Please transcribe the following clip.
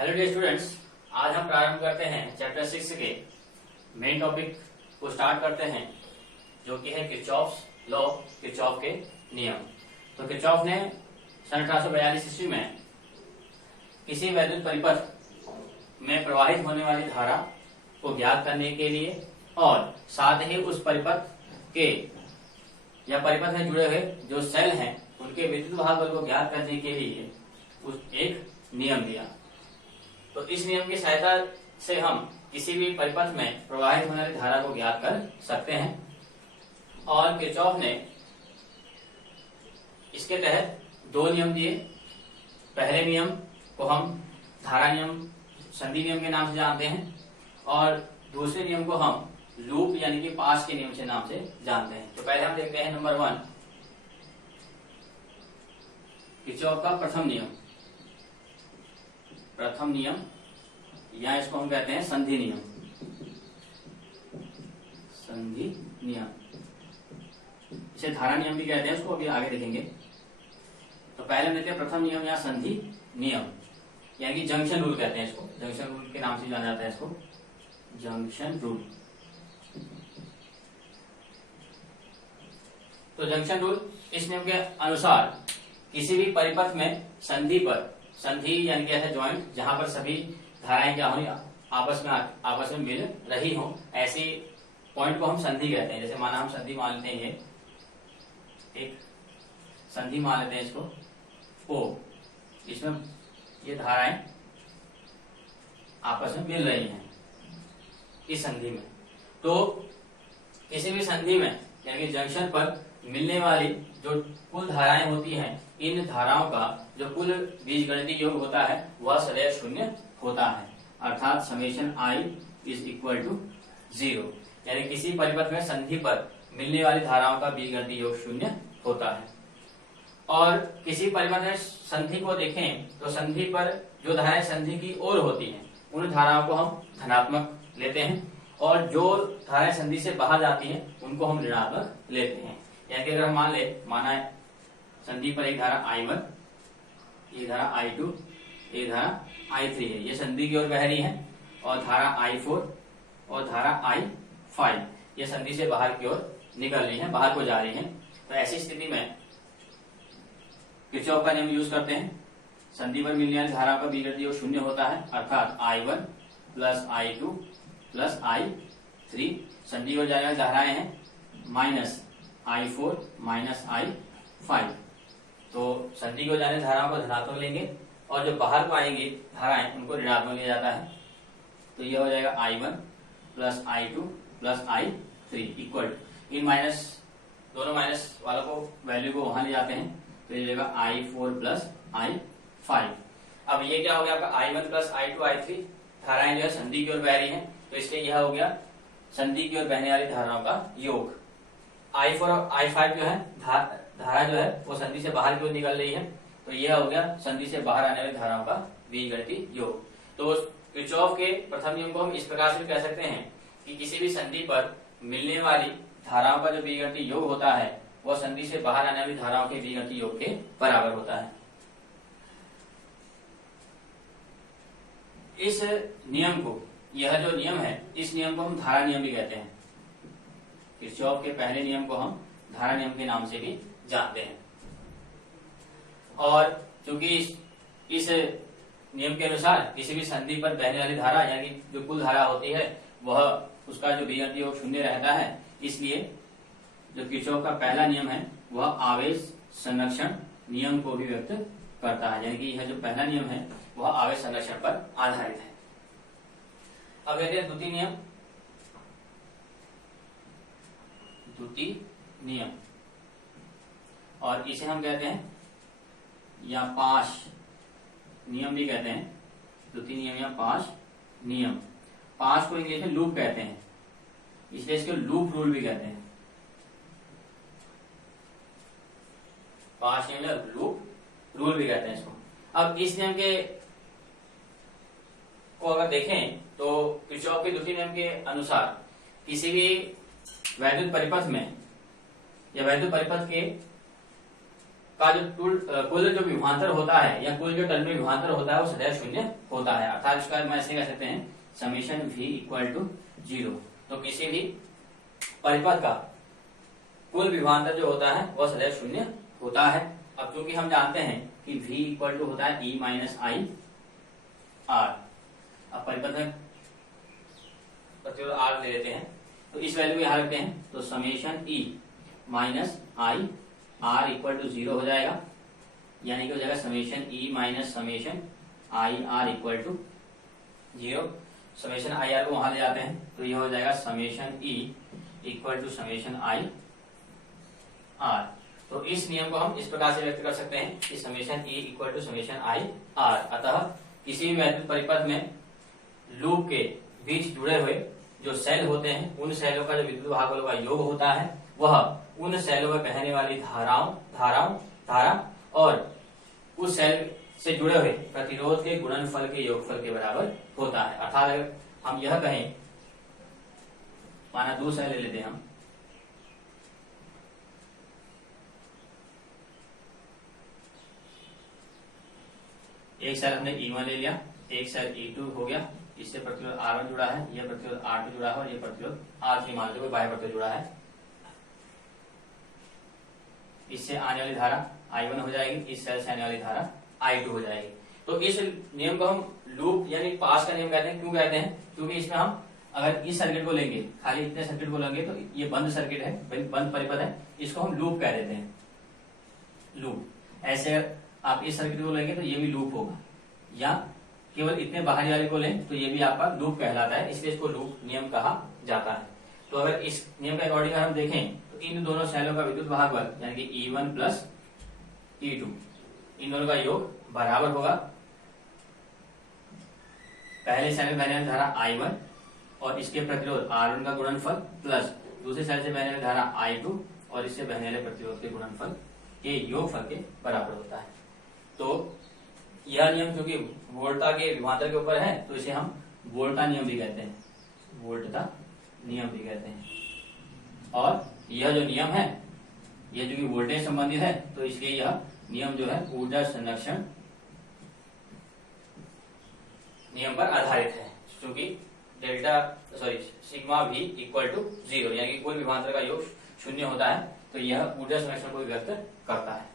Hello dear students, आज हम प्रारंभ करते हैं चैप्टर 6 के मेन टॉपिक को स्टार्ट करते हैं, जो कि है किरचॉफ्स लॉ, किरचॉफ के नियम। तो किरचॉफ ने सन 1842 ईस्वी में किसी वैद्युत परिपथ में प्रवाहित होने वाली धारा को ज्ञात करने के लिए और साथ ही उस परिपथ के या परिपथ में जुड़े हुए जो सेल हैं उनके विद्युत वाहक बल को ज्ञात करने के लिए उस एक नियम दिया। तो इस नियम की सहायता से हम किसी भी परिपथ में प्रवाहित होने वाली धारा को ज्ञात कर सकते हैं। और किरचॉफ ने इसके तहत दो नियम दिए। पहले नियम को हम धारा नियम, संधि नियम के नाम से जानते हैं, और दूसरे नियम को हम लूप यानी कि पास के नियम से नाम से जानते हैं। तो पहले हम देखते हैं नंबर 1, किरचॉफ का प्रथम नियम। प्रथम नियम या इसको हम कहते हैं संधि नियम। संधि नियम, इसे धारा नियम भी कहते हैं, उसको अभी आगे देखेंगे। तो पहले हम देखते हैं प्रथम नियम या संधि नियम, यानी कि जंक्शन रूल कहते हैं इसको। जंक्शन रूल के नाम से जाना जाता है इसको, जंक्शन रूल। तो जंक्शन रूल इस नियम के अनुसार किसी भी परिपथ में संधि पर, संधि यानी कि ऐसा ज्वाइंट जहां पर सभी धाराएं क्या होंगी, आपस में मिल रही हो, ऐसी पॉइंट को हम संधि कहते हैं। जैसे माना हम संधि मान लेते हैं, एक संधि मान लेते हैं इसको ओ, इसमें ये धाराएं आपस में मिल रही हैं इस संधि में। तो किसी भी संधि में यानी कि जंक्शन पर मिलने वाली जो कुल धाराएं होती हैं, इन धाराओं का जो कुल बीजगणितीय योग होता है वह सदैव शून्य होता है, अर्थात summation i is equal to 0। यानी किसी परिपथ में संधि पर मिलने वाली धाराओं का बीजगणितीय योग शून्य होता है। और किसी परिपथ में संधि को देखें तो संधि पर जो धाराएं संधि की ओर होती हैं उन धाराओं को हम धनात्मक लेते हैं, और जो धाराएं संधि से बाहर जाती हैं उनको हम ऋणात्मक लेते हैं। यानी कि अगर हम माना है संधि पर एक धारा I1, एक धारा I2, एक धारा I3 है, ये संधि की ओर बह रही है, और धारा I4 और धारा I5 ये संधि से बाहर की ओर निकल रही है, बाहर को जा रही है। तो ऐसी स्थिति में किरचॉफ का नियम यूज करते हैं। संधि पर मिलने वाली धारा का बीजगणितीय योग शून्य होता है, अर्थात I1 plus I2 plus I3, संधि की ओर जाने वाली धाराएं हैं माइनस I4 माइनस I5। तो संधि को जाने धाराओं को धनात्मक लेंगे, और जो बाहर को आएंगी धाराएं उनको ऋणात्मक लिया जाता है। तो ये हो जाएगा I1 plus I2 plus I3 equal, इन माइनस, दोनों माइनस वालों को वैल्यू को वहां ले जाते हैं, तो ये जाएगा I4 प्लस I5। अब ये क्या हो गया आपका I1 प्लस I2 I3, धाराएं जो है संधि की ओर बह रही है, तो इसलिए यह हो गया संधि की ओर बहने वाली धाराओं का योग। I4 और I5 जो है धारा जो है वो संधि से बाहर की ओर निकल रही है, तो यह हो गया संधि से बाहर आने वाली धाराओं का बीजगणितीय योग। तो किरचॉफ के प्रथम नियम को हम इस प्रकार से कह सकते हैं कि किसी भी संधि पर मिलने वाली धाराओं का जो बीजगणितीय योग होता है वह संधि से बाहर आने वाली धाराओं के बीजगणितीय योग के बराबर होता है। इस नियम को, यह जो नियम है, इस नियम को हम धारा नियम भी कहते हैं। किरचॉफ के पहले नियम को हम धारा नियम के नाम से भी जानते हैं। और चूंकि इस नियम के अनुसार किसी भी संधि पर बहने वाली धारा यानी जो कुल धारा होती है वह, उसका जो बीजगणितीय योग शून्य रहता है, इसलिए जो किरचॉफ का पहला नियम है वह आवेश संरक्षण नियम को भी व्यक्त करता है। यानी कि यह जो पहला नियम है वह आवेश संरक्षण पर आधारित है। अब देखते हैं द्वितीय नियम। द्वितीय नियम, और इसे हम कहते हैं या पाश नियम भी कहते हैं। द्वितीय नियम या पाश नियम, पाश को इंग्लिश में लूप कहते हैं, इसलिए इसको लूप रूल भी कहते हैं। पाश नियम या लूप रूल भी कहते हैं इसको। अब इस नियम के को अगर देखें तो किरचॉफ के द्वितीय नियम के अनुसार किसी भी वैद्युत परिपथ में या वैद्युत परिपथ के का जो कुल जो विभवांतर होता है या कुल जो टर्मिनल विभवांतर होता है वो सदैव शून्य होता है। अर्थात इसका हम ऐसे कह सकते हैं समेशन v इक्वल टू 0। तो किसी भी परिपथ का कुल विभवांतर जो होता है वह सदैव शून्य होता है। अब चूंकि हम जानते हैं कि v इक्वल टू होता है e माइनस आई आर, अब परिपथ में प्रतिरोध r ले लेते हैं तो इस वैल्यू को यहाँ रखते हैं तो summation e minus I R equal to 0 हो जाएगा, यानी कि हो जाएगा summation e minus summation I R equal to 0। Summation I R को वहां ले जाते हैं तो यह हो जाएगा summation e equal to summation I R. तो इस नियम को हम इस प्रकार से व्यक्त कर सकते हैं कि summation e equal to summation I R. अतः किसी भी वैद्युत परिपथ में लूप के बीच जुड़े हुए जो सेल होते हैं उन सेलों का जो विद्युत भागफलों का योग होता है वह उन सेलों में बहने वाली धारा और उस सेल से जुड़े हुए प्रतिरोध के गुणनफल के योगफल के बराबर होता है। अर्थात अगर हम यह कहें, माना दो सेल ले लेते हैं हम, एक सेल हमने E1 ले लिया, एक सेल E2 हो गया, इससे प्रतिरोध R1 जुड़ा है, यह प्रतिरोध R2 जुड़ा है और यह प्रतिरोध R3 मान लो कोई बाह्य प्रतिरोध जुड़ा है। इससे आने वाली धारा I1 हो जाएगी, इस सेल से आने वाली धारा I2 हो जाएगी। तो इस नियम को हम लूप यानी पास का नियम कहते हैं। क्यों कहते हैं? क्योंकि इसमें हम अगर इस सर्किट को लेंगे, खाली इतने सर्किट को लेंगे तो ये बंद सर्किट है, बंद परिपथ है, इसको हम लूप कह देते हैं। लूप ऐसे आप इस सर्किट को लेंगे तो ये भी लूप होगा, या केवल इतने बाहरी वाले को लें तो ये भी आपका लूप कहलाता है, इसलिए इसको लूप नियम कहा जाता है। तो अगर इस नियम के अकॉर्डिंग हम देखें तो इन दोनों सेलों का विद्युत भागफल यानी कि E1 प्लस E2 इन दोनों का योग बराबर होगा पहले सेल में बहने वाली धारा I1 और इसके प्रतिरोध R1 का गुणनफल प्लस दूसरे सेल से बहने वाली धारा I2 और इससे बहने वाले प्रतिरोध के गुणनफल के योगफल के बराबर होता है। तो यह नियम क्योंकि वोल्टता के विभवांतर के ऊपर है तो इसे हम वोल्टा नियम भी कहते हैं, वोल्टता नियम भी कहते हैं। और यह जो नियम है यह जो कि वोल्टेज संबंधित है तो इसलिए यह नियम जो है ऊर्जा संरक्षण नियम पर आधारित है, क्योंकि सिग्मा भी इक्वल टू 0 यानी कि कोई विभवांतर का योग शून्य होता है तो यह ऊर्जा संरक्षण को व्यक्त करता है।